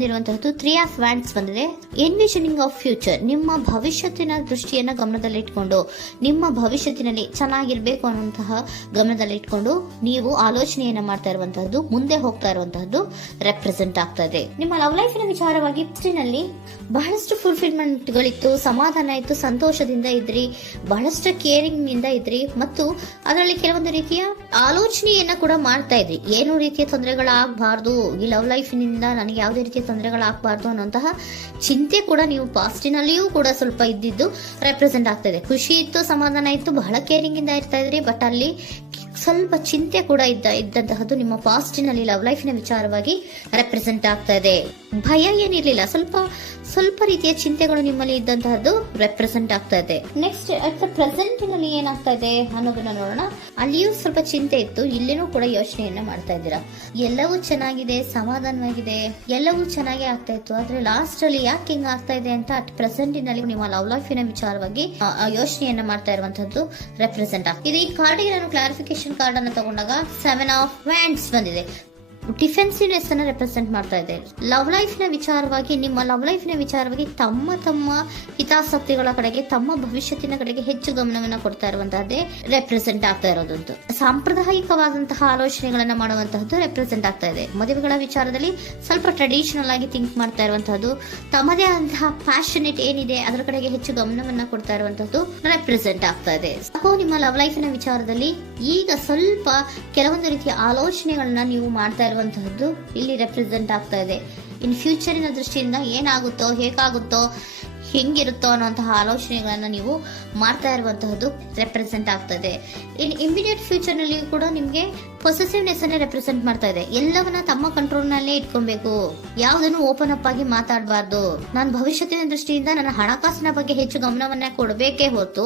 ಬಂದಿರುವಂತಹದ್ದು 3 of wands ಬಂದಿದೆ. ಎನ್ವಿಷನಿಂಗ್ of future, ನಿಮ್ಮ ಭವಿಷ್ಯತ್ತಿನ ದೃಷ್ಟಿಯನ್ನ ಗಮನದಲ್ಲಿಟ್ಕೊಂಡು, ನಿಮ್ಮ ಭವಿಷ್ಯತ್ತಿನಲ್ಲಿ ಚೆನ್ನಾಗಿರ್ಬೇಕು ಅನ್ನುವಂತಹ ಗಮನದಲ್ಲಿಟ್ಕೊಂಡು ನೀವು ಆಲೋಚನೆಯನ್ನ ಮಾಡ್ತಾ ಇರುವಂತಹದ್ದು, ಮುಂದೆ ಹೋಗ್ತಾ ಇರುವಂತಹದ್ದು ರೆಪ್ರೆಸೆಂಟ್ ಆಗ್ತಾ ಇದೆ. ನಿಮ್ಮ ಲವ್ ಲೈಫಿನ ವಿಚಾರವಾಗಿ ನಲ್ಲಿ ಬಹಳಷ್ಟು ಫುಲ್ಫಿಲ್ಮೆಂಟ್ ಗಳಿತ್ತು, ಸಮಾಧಾನ ಇತ್ತು, ಸಂತೋಷದಿಂದ ಇದ್ರಿ, ಬಹಳಷ್ಟು ಕೇರಿಂಗ್ ನಿಂದ ಇದ್ರಿ ಮತ್ತು ಅದರಲ್ಲಿ ಕೆಲವೊಂದು ರೀತಿಯ ಆಲೋಚನೆಯನ್ನ ಕೂಡ ಮಾಡ್ತಾ ಇದ್ರಿ. ಏನು ರೀತಿಯ ತೊಂದರೆಗಳಾಗಬಾರ್ದು, ಈ ಲವ್ ಲೈಫಿನಿಂದ ನನಗೆ ಯಾವುದೇ ರೀತಿಯ ತೊಂದರೆಗಳಾಗಬಾರ್ದು ಅನ್ನುವಂತಹ ಚಿಂತೆ ಕೂಡ ನೀವು ಪಾಸ್ಟಿನಲ್ಲಿಯೂ ಕೂಡ ಸ್ವಲ್ಪ ಇದ್ದಿದ್ದು ರೆಪ್ರೆಸೆಂಟ್ ಆಗ್ತಾ ಇದೆ. ಖುಷಿ ಇತ್ತು, ಸಮಾಧಾನ ಇತ್ತು, ಬಹಳ ಕೇರಿಂಗ್ ಇಂದ ಇರ್ತಾ ಇದ್ರಿ, ಬಟ್ ಅಲ್ಲಿ ಸ್ವಲ್ಪ ಚಿಂತೆ ಕೂಡ ಇದ್ದಂತಹದ್ದು ನಿಮ್ಮ ಪಾಸ್ಟಿನಲ್ಲಿ ಲವ್ ಲೈಫಿನ ವಿಚಾರವಾಗಿ ರೆಪ್ರೆಸೆಂಟ್ ಆಗ್ತಾ ಇದೆ. ಭಯ ಏನಿರ್ಲಿಲ್ಲ, ಸ್ವಲ್ಪ ರೀತಿಯ ಚಿಂತೆಗಳು ನಿಮ್ಮಲ್ಲಿ ಇದ್ದಂತಹದ್ದು ರೆಪ್ರೆಸೆಂಟ್ ಆಗ್ತಾ ಇದೆ. ನೆಕ್ಸ್ಟ್ ಅಟ್ ದ ಪ್ರೆಸೆಂಟ್ ನಲ್ಲಿ ಏನಾಗ್ತಾ ಇದೆ ಅನ್ನೋದನ್ನ ನೋಡೋಣ. ಅಲ್ಲಿಯೂ ಸ್ವಲ್ಪ ಚಿಂತೆ ಇತ್ತು, ಇಲ್ಲಿನೂ ಕೂಡ ಯೋಚನೆಯನ್ನ ಮಾಡ್ತಾ ಇದ್ದೀರಾ. ಎಲ್ಲವೂ ಚೆನ್ನಾಗಿದೆ, ಸಮಾಧಾನವಾಗಿದೆ, ಎಲ್ಲವೂ ಚೆನ್ನಾಗಿ ಆಗ್ತಾ ಇತ್ತು, ಆದ್ರೆ ಲಾಸ್ಟ್ ಅಲ್ಲಿ ಯಾಕೆ ಹಿಂಗ ಆಗ್ತಾ ಇದೆ ಅಂತ ಅಟ್ ಪ್ರೆಸೆಂಟ್ ನಲ್ಲಿ ನಿಮ್ಮ ಲವ್ ಲೈಫಿನ ವಿಚಾರವಾಗಿ ಯೋಚನೆಯನ್ನ ಮಾಡ್ತಾ ಇರುವಂತದ್ದು ರೆಪ್ರೆಸೆಂಟ್ ಆಗ್ತದೆ. ಈ ಕಾರ್ಡಿಗೆ ನಾನು ಕ್ಲಾರಿಫಿಕೇಶನ್ ಕಾರ್ಡ್ ಅನ್ನು ತಗೊಂಡಾಗ 7 ಆಫ್ ವ್ಯಾಂಡ್ಸ್ ಬಂದಿದೆ. ಡಿಫೆನ್ಸಿವ್ನೆಸ್ ಅನ್ನ ರೆಪ್ರೆಸೆಂಟ್ ಮಾಡ್ತಾ ಇದೆ. ಲವ್ ಲೈಫ್ ನ ವಿಚಾರವಾಗಿ, ನಿಮ್ಮ ಲವ್ ಲೈಫ್ ನ ವಿಚಾರವಾಗಿ ತಮ್ಮ ಹಿತಾಸಕ್ತಿಗಳ ಕಡೆಗೆ, ತಮ್ಮ ಭವಿಷ್ಯತ್ತಿನ ಕಡೆಗೆ ಹೆಚ್ಚು ಗಮನವನ್ನ ಕೊಡ್ತಾ ಇರುವಂತಹದ್ದೇ ರೆಪ್ರೆಸೆಂಟ್ ಆಗ್ತಾ ಇರೋದಂತೂ. ಸಾಂಪ್ರದಾಯಿಕವಾದಂತಹ ಆಲೋಚನೆಗಳನ್ನ ಮಾಡುವಂತಹದ್ದು ರೆಪ್ರೆಸೆಂಟ್ ಆಗ್ತಾ ಇದೆ. ಮದುವೆಗಳ ವಿಚಾರದಲ್ಲಿ ಸ್ವಲ್ಪ ಟ್ರೆಡಿಷನಲ್ ಆಗಿ ಥಿಂಕ್ ಮಾಡ್ತಾ ಇರುವಂತಹದ್ದು, ತಮ್ಮದೇ ಆದಂತಹ ಪ್ಯಾಷನೇಟ್ ಏನಿದೆ ಅದರ ಕಡೆಗೆ ಹೆಚ್ಚು ಗಮನವನ್ನ ಕೊಡ್ತಾ ಇರುವಂತಹದ್ದು ರೆಪ್ರೆಸೆಂಟ್ ಆಗ್ತಾ ಇದೆ. ಸೊ ನಿಮ್ಮ ಲವ್ ಲೈಫಿನ ವಿಚಾರದಲ್ಲಿ ಈಗ ಸ್ವಲ್ಪ ಕೆಲವೊಂದು ರೀತಿಯ ಆಲೋಚನೆಗಳನ್ನ ನೀವು ಮಾಡ್ತಾ ಇರುವಂತಹದ್ದು ಇಲ್ಲಿ ರೆಪ್ರೆಸೆಂಟ್ ಆಗ್ತಾ ಇದೆ. ಇನ್ ಫ್ಯೂಚರಿನ ದೃಷ್ಟಿಯಿಂದ ಏನಾಗುತ್ತೋ, ಹೇಗಾಗುತ್ತೋ, ಹೆಂಗಿರುತ್ತೋ ಅನ್ನುವಂತಹ ಆಲೋಚನೆಗಳನ್ನ ನೀವು ಮಾಡ್ತಾ ಇರುವಂತಹದ್ದು ರೆಪ್ರೆಸೆಂಟ್ ಆಗ್ತದೆ. ಇನ್ ಇಮಿಡಿಯೇಟ್ ಫ್ಯೂಚರ್ ನಲ್ಲಿ ಕೂಡ ನಿಮ್ಗೆ ಪೊಸೆಸಿವ್ನೆಸ್ ಅನ್ನ ರೆಪ್ರೆಸೆಂಟ್ ಮಾಡ್ತಾ ಇದೆ. ಎಲ್ಲವನ್ನ ತಮ್ಮ ಕಂಟ್ರೋಲ್ ನಲ್ಲೇ ಇಟ್ಕೊಬೇಕು, ಯಾವುದನ್ನು ಓಪನ್ ಅಪ್ ಆಗಿ ಮಾತಾಡಬಾರ್ದು. ನಾನು ಭವಿಷ್ಯತ್ತಿನ ದೃಷ್ಟಿಯಿಂದ ನನ್ನ ಹಣಕಾಸಿನ ಬಗ್ಗೆ ಹೆಚ್ಚು ಗಮನವನ್ನ ಕೊಡಬೇಕೇ ಹೊರತು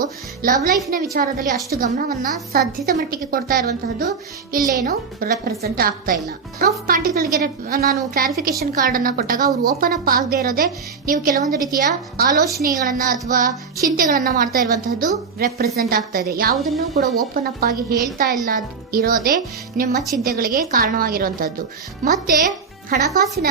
ಲವ್ ಲೈಫ್ ನ ವಿಚಾರದಲ್ಲಿ ಅಷ್ಟು ಗಮನವನ್ನ ಸದ್ಯದ ಮಟ್ಟಿಗೆ ಕೊಡ್ತಾ ಇರುವಂತಹದ್ದು ಇಲ್ಲೇನು ರೆಪ್ರೆಸೆಂಟ್ ಆಗ್ತಾ ಇಲ್ಲ. ಆಫ್ ಪಾರ್ಟಿಗಳಿಗೆ ನಾನು ಕ್ಲಾರಿಫಿಕೇಶನ್ ಕಾರ್ಡ್ ಅನ್ನ ಕೊಟ್ಟಾಗ ಅವ್ರು ಓಪನ್ ಅಪ್ ಆಗದೆ ಇರೋದೇ ನೀವು ಕೆಲವೊಂದು ರೀತಿಯ ಆಲೋಚನೆಗಳನ್ನ ಅಥವಾ ಚಿಂತೆಗಳನ್ನ ಮಾಡ್ತಾ ಇರುವಂತಹದ್ದು ರೆಪ್ರೆಸೆಂಟ್ ಆಗ್ತಾ ಇದೆ. ಯಾವುದನ್ನು ಕೂಡ ಓಪನ್ ಅಪ್ ಆಗಿ ಹೇಳ್ತಾ ಇಲ್ಲ ಇರೋದೇ ನಿಮ್ಮ ಚಿಂತೆಗಳಿಗೆ ಕಾರಣವಾಗಿರುವಂತಹದ್ದು. ಮತ್ತೆ ಹಣಕಾಸಿನ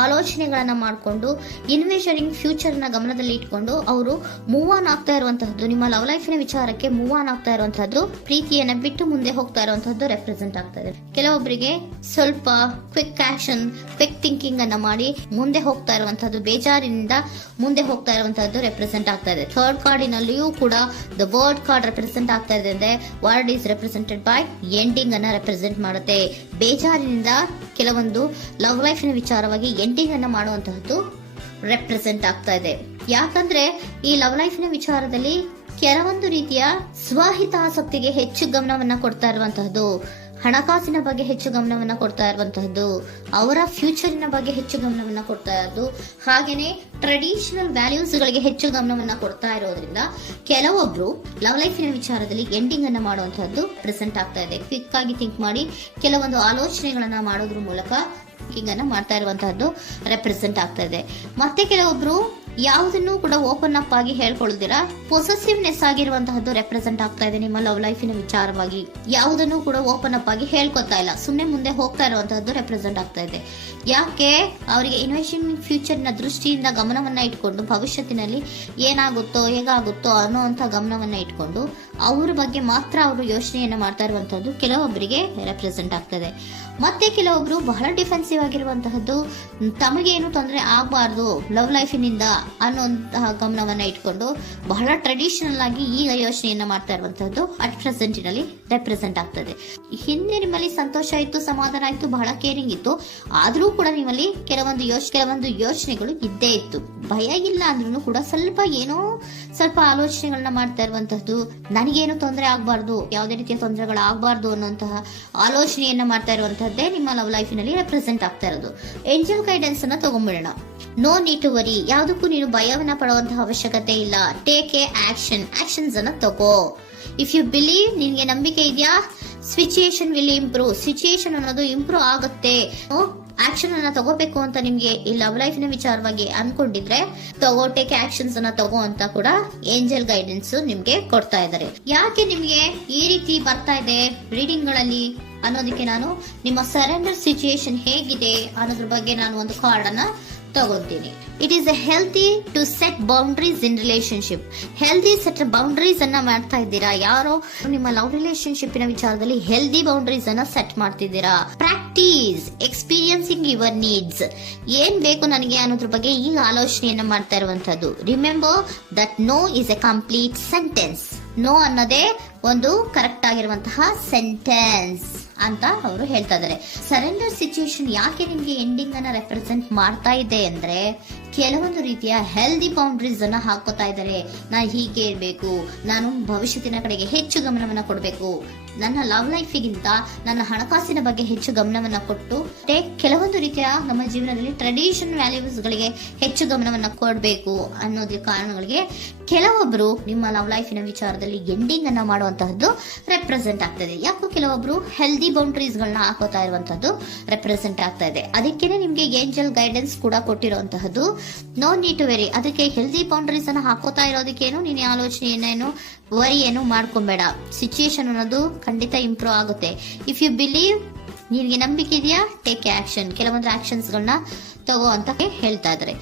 ಆಲೋಚನೆಗಳನ್ನ ಮಾಡಿಕೊಂಡು ಇನ್ವೆಸ್ಟಿಂಗ್ ಫ್ಯೂಚರ್ ನ ಗಮನದಲ್ಲಿ ಇಟ್ಕೊಂಡು ಅವರು ಮೂವ್ ಆನ್ ಆಗ್ತಾ ಇರುವಂತಹದ್ದು, ನಿಮ್ಮ ಲವ್ ಲೈಫಿನ ವಿಚಾರಕ್ಕೆ ಮೂವ್ ಆನ್ ಆಗ್ತಾ ಇರುವಂತಹದ್ದು, ಪ್ರೀತಿಯನ್ನ ಬಿಟ್ಟು ಮುಂದೆ ಹೋಗ್ತಾ ಇರುವಂತಹದ್ದು ರೆಪ್ರೆಸೆಂಟ್ ಆಗ್ತಾ ಇದೆ. ಕೆಲವೊಬ್ಬರಿಗೆ ಸ್ವಲ್ಪ ಕ್ವಿಕ್ ಆಕ್ಷನ್, ಕ್ವಿಕ್ ಥಿಂಕಿಂಗ್ ಅನ್ನ ಮಾಡಿ ಮುಂದೆ ಹೋಗ್ತಾ ಇರುವಂತಹದ್ದು, ಬೇಜಾರಿನಿಂದ ಮುಂದೆ ಹೋಗ್ತಾ ಇರುವಂತಹದ್ದು ರೆಪ್ರೆಸೆಂಟ್ ಆಗ್ತಾ ಇದೆ. ಥರ್ಡ್ ಕಾರ್ಡಿನಲ್ಲಿಯೂ ಕೂಡ ದ ವರ್ಡ್ ಕಾರ್ಡ್ ರೆಪ್ರೆಸೆಂಟ್ ಆಗ್ತಾ ಇದೆ. ಅಂದ್ರೆ word is represented by ending ಅನ್ನ ರೆಪ್ರೆಸೆಂಟ್ ಮಾಡುತ್ತೆ. ಬೇಜಾರಿನಿಂದ ಕೆಲವೊಂದು ಲವ್ ಲೈಫಿನ ವಿಚಾರವಾಗಿ ಎಂಡಿಂಗ್ ಅನ್ನ ಮಾಡುವಂತಹದ್ದು ರೆಪ್ರೆಸೆಂಟ್ ಆಗ್ತಾ ಇದೆ. ಯಾಕಂದ್ರೆ ಈ ಲವ್ ಲೈಫಿನ ವಿಚಾರದಲ್ಲಿ ಕೆಲವೊಂದು ರೀತಿಯ ಸ್ವಹಿತಾಸಕ್ತಿಗೆ ಹೆಚ್ಚು ಗಮನವನ್ನ ಕೊಡ್ತಾ ಇರುವಂತಹದ್ದು, ಹಣಕಾಸಿನ ಬಗ್ಗೆ ಹೆಚ್ಚು ಗಮನವನ್ನ ಕೊಡ್ತಾ ಇರುವಂತಹದ್ದು, ಅವರ ಫ್ಯೂಚರಿನ ಬಗ್ಗೆ ಹೆಚ್ಚು ಗಮನವನ್ನ ಕೊಡ್ತಾ ಇರೋದು, ಹಾಗೇನೆ ಟ್ರೆಡಿಷನಲ್ ವ್ಯಾಲ್ಯೂಸ್ ಗಳಿಗೆ ಹೆಚ್ಚು ಗಮನವನ್ನ ಕೊಡ್ತಾ ಇರೋದ್ರಿಂದ ಕೆಲವೊಬ್ರು ಲವ್ ಲೈಫಿನ ವಿಚಾರದಲ್ಲಿ ಎಂಡಿಂಗ್ ಅನ್ನ ಮಾಡುವಂತಹದ್ದು ಪ್ರೆಸೆಂಟ್ ಆಗ್ತಾ ಇದೆ. ಕ್ವಿಕ್ ಆಗಿ ಥಿಂಕ್ ಮಾಡಿ ಕೆಲವೊಂದು ಆಲೋಚನೆಗಳನ್ನ ಮಾಡೋದ್ರ ಮೂಲಕ ಅನ್ನ ಮಾಡ್ತಾ ಇರುವಂತಹದ್ದು ರೆಪ್ರೆಸೆಂಟ್ ಆಗ್ತಾ ಇದೆ. ಮತ್ತೆ ಕೆಲವೊಬ್ರು ಯಾವುದನ್ನು ಕೂಡ ಓಪನ್ ಅಪ್ ಆಗಿ ಹೇಳ್ಕೊಳ್ದಿರಾ ಪೊಸೆಸಿವ್ನೆಸ್ ಆಗಿರುವಂತಹದ್ದು ರೆಪ್ರೆಸೆಂಟ್ ಆಗ್ತಾ ಇದೆ. ನಿಮ್ಮ ಲವ್ ಲೈಫಿನ ವಿಚಾರವಾಗಿ ಯಾವುದನ್ನು ಕೂಡ ಓಪನ್ ಅಪ್ ಆಗಿ ಹೇಳ್ಕೊತಾ ಇಲ್ಲ, ಸುಮ್ಮನೆ ಮುಂದೆ ಹೋಗ್ತಾ ಇರುವಂತಹದ್ದು ರೆಪ್ರೆಸೆಂಟ್ ಆಗ್ತಾ ಇದೆ. ಯಾಕೆ ಅವರಿಗೆ ಇನ್ವೆಸ್ಟಿಂಗ್ ಫ್ಯೂಚರ್ ನ ದೃಷ್ಟಿಯಿಂದ ಗಮನವನ್ನ ಇಟ್ಕೊಂಡು ಭವಿಷ್ಯತ್ತಿನಲ್ಲಿ ಏನಾಗುತ್ತೋ, ಹೇಗಾಗುತ್ತೋ ಅನ್ನೋಂಥ ಗಮನವನ್ನ ಇಟ್ಕೊಂಡು ಅವ್ರ ಬಗ್ಗೆ ಮಾತ್ರ ಅವರು ಯೋಚನೆಯನ್ನ ಮಾಡ್ತಾ ಇರುವಂತಹದ್ದು ಕೆಲವೊಬ್ಬರಿಗೆ ರೆಪ್ರೆಸೆಂಟ್ ಆಗ್ತದೆ. ಮತ್ತೆ ಕೆಲವೊಬ್ರು ಬಹಳ ಡಿಫೆನ್ಸಿವ್ ಆಗಿರುವಂತಹದ್ದು, ತಮಗೇನು ತೊಂದರೆ ಆಗಬಾರ್ದು ಲವ್ ಲೈಫಿನಿಂದ ಅನ್ನುವಂತಹ ಗಮನವನ್ನ ಇಟ್ಕೊಂಡು ಬಹಳ ಟ್ರೆಡಿಷನಲ್ ಆಗಿ ಈಗ ಯೋಚನೆಯನ್ನ ಮಾಡ್ತಾ ಇರುವಂತಹದ್ದು ಅಟ್ ಪ್ರೆಸೆಂಟಿನಲ್ಲಿ ರೆಪ್ರೆಸೆಂಟ್ ಆಗ್ತದೆ. ಹಿಂದೆ ನಿಮ್ಮಲ್ಲಿ ಸಂತೋಷ ಇತ್ತು, ಸಮಾಧಾನ ಇತ್ತು, ಬಹಳ ಕೇರಿಂಗ್ ಇತ್ತು, ಆದ್ರೂ ಕೂಡ ನಿಮ್ಮಲ್ಲಿ ಕೆಲವೊಂದು ಯೋಚನೆಗಳು ಇದ್ದೇ ಇತ್ತು. ಭಯ ಇಲ್ಲ ಅಂದ್ರೂ ಕೂಡ ಸ್ವಲ್ಪ ಆಲೋಚನೆಗಳನ್ನ ಮಾಡ್ತಾ ಇರುವಂತಹದ್ದು, ನನಗೇನು ತೊಂದರೆ ಆಗಬಾರ್ದು, ಯಾವುದೇ ರೀತಿಯ ತೊಂದರೆಗಳಾಗಬಾರ್ದು ಅನ್ನುವಂತಹ ಆಲೋಚನೆಯನ್ನ ಮಾಡ್ತಾ ಇರುವಂತಹದ್ದೇ ನಿಮ್ಮ ಲವ್ ಲೈಫಿನಲ್ಲಿ ರೆಪ್ರೆಸೆಂಟ್ ಆಗ್ತಾ ಇರೋದು. ಏಂಜಲ್ ಗೈಡೆನ್ಸ್ ಅನ್ನ ತಗೊಂಡ್ಬಿಡೋಣ. ನೋ ನೀಡ್ ಟು ವರಿ, ಯಾವುದಕ್ಕೂ ನೀನು ಭಯವನ್ನ ಪಡುವಂತಹ ಅವಶ್ಯಕತೆ ಇಲ್ಲ. ಟೇಕ್ ಎ ಆಕ್ಷನ್ಸ್ ಅನ್ನ ತಗೋ. ಇಫ್ ಯು ಬಿಲೀವ್, ನಿನ್ಗೆ ನಂಬಿಕೆ ಇದೆಯಾ, ಸಿಚುಯೇಷನ್ ವಿಲ್ ಇಂಪ್ರೂವ್, ಸಿಚುಯೇಷನ್ ಅನ್ನೋದು ಇಂಪ್ರೂವ್ ಆಗುತ್ತೆ. ಆಕ್ಷನ್ ಅನ್ನ ತಗೋಬೇಕು ಅಂತ ನಿಮ್ಗೆ ಈ ಲವ್ ಲೈಫ್ ನ ವಿಚಾರವಾಗಿ ಅನ್ಕೊಂಡಿದ್ರೆ ಟೇಕ್ ಆಕ್ಷನ್ಸ್ ಅನ್ನ ತಗೋ ಅಂತ ಕೂಡ ಏಂಜಲ್ ಗೈಡೆನ್ಸ್ ನಿಮ್ಗೆ ಕೊಡ್ತಾ ಇದ್ದಾರೆ. ಯಾಕೆ ನಿಮ್ಗೆ ಈ ರೀತಿ ಬರ್ತಾ ಇದೆ ರೀಡಿಂಗ್ ಗಳಲ್ಲಿ ಅನ್ನೋದಕ್ಕೆ ನಾನು ನಿಮ್ಮ ಸರೆಂಡರ್ ಸಿಚುಯೇಷನ್ ಹೇಗಿದೆ ಅನ್ನೋದ್ರ ಬಗ್ಗೆ ನಾನು ಒಂದು ಕಾರ್ಡ್ ಅನ್ನ ತಗೊಂತೀನಿ. It is a healthy to set boundaries in relationship. Healthy set boundaries ಅನ್ನ ಮಾಡ್ತಾ ಇದ್ದೀರಾ? ಯಾರೋ ನಿಮ್ಮ ಲವ್ ರಿಲೇಶನ್ಶಿಪ್ ವಿಚಾರದಲ್ಲಿ ಹೆಲ್ದಿ ಬೌಂಡ್ರೀಸ್ ಅನ್ನ ಸೆಟ್ ಮಾಡ್ತಿದ್ದೀರಾ? Practise experiencing your needs. ಏನ್ ಬೇಕು ನನಗೆ ಅನ್ನೋದ್ರ ಬಗ್ಗೆ ಈಗ ಆಲೋಚನೆಯನ್ನ ಮಾಡ್ತಾ ಇರುವಂತದ್ದು. Remember that no is a complete sentence. No ಅನ್ನೋದೇ ಒಂದು ಕರೆಕ್ಟ್ ಆಗಿರುವಂತಹ ಸೆಂಟೆನ್ಸ್ ಅಂತ ಅವರು ಹೇಳ್ತಾ ಇದ್ದಾರೆ. ಸರೆಂಡರ್ ಸಿಚುಯೇಷನ್ ಯಾಕೆ ನಿಮ್ಗೆ ಎಂಡಿಂಗ್ ಅನ್ನ ರೆಪ್ರೆಸೆಂಟ್ ಮಾಡ್ತಾ ಇದೆ ಅಂದ್ರೆ, ಕೆಲವೊಂದು ರೀತಿಯ ಹೆಲ್ದಿ ಬೌಂಡ್ರೀಸ್ ಅನ್ನ ಹಾಕೋತಾ ಇದ್ದಾರೆ. ನಾನು ಹೀಗೆ ಇರಬೇಕು, ನಾನು ಭವಿಷ್ಯತ್ತಿನ ಕಡೆಗೆ ಹೆಚ್ಚು ಗಮನವನ್ನ ಕೊಡಬೇಕು, ನನ್ನ ಲವ್ ಲೈಫಿಗಿಂತ ನನ್ನ ಹಣಕಾಸಿನ ಬಗ್ಗೆ ಹೆಚ್ಚು ಗಮನವನ್ನ ಕೊಟ್ಟು ಕೆಲವೊಂದು ರೀತಿಯ ನಮ್ಮ ಜೀವನದಲ್ಲಿ ಟ್ರೆಡಿಷನ್ ವ್ಯಾಲ್ಯೂಸ್ ಗಳಿಗೆ ಹೆಚ್ಚು ಗಮನವನ್ನ ಕೊಡಬೇಕು ಅನ್ನೋದ್ರ ಕಾರಣಗಳಿಗೆ ಕೆಲವೊಬ್ರು ನಿಮ್ಮ ಲವ್ ಲೈಫಿನ ವಿಚಾರದಲ್ಲಿ ಎಂಡಿಂಗ್ ಅನ್ನ ಮಾಡುವಂತಹದ್ದು ರೆಪ್ರೆಸೆಂಟ್ ಆಗ್ತದೆ. ಯಾಕೋ ಕೆಲವೊಬ್ರು ಹೆಲ್ದಿ ಬೌಂಡ್ರೀಸ್ ಗಳನ್ನ ಹಾಕೋತಾ ಇರುವಂತಹದ್ದು ರೆಪ್ರೆಸೆಂಟ್ ಆಗ್ತಾ ಇದೆ. ಅದಕ್ಕೇನೆ ನಿಮ್ಗೆ ಏಂಜಲ್ ಗೈಡೆನ್ಸ್ ಕೂಡ ಕೊಟ್ಟಿರುವಂತಹದ್ದು. No need to worry. ಅದಕ್ಕೆ ಹೆಲ್ದಿ ಬೌಂಡ್ರೀಸ್ ಅನ್ನ ಹಾಕೋತಾ ಇರೋದಕ್ಕೇನು ನೀನ್ ಆಲೋಚನೆ ಏನೇನು ವರಿ ಏನು ಮಾಡ್ಕೊಂಬೇಡ. ಸಿಚುಯೇಷನ್ ಅನ್ನೋದು ಖಂಡಿತ ಇಂಪ್ರೂವ್ ಆಗುತ್ತೆ. ಇಫ್ ಯು ಬಿಲೀವ್, ನಿನ್ಗೆ ನಂಬಿಕೆ ಇದೆಯಾ, ಟೇಕ್ ಆಕ್ಷನ್. ಕೆಲವೊಂದು ಆಕ್ಷನ್ಸ್ ಗಳನ್ನ ತಗೋ ಅಂತ ಹೇಳ್ತಾ ಇದ್ದಾರೆ.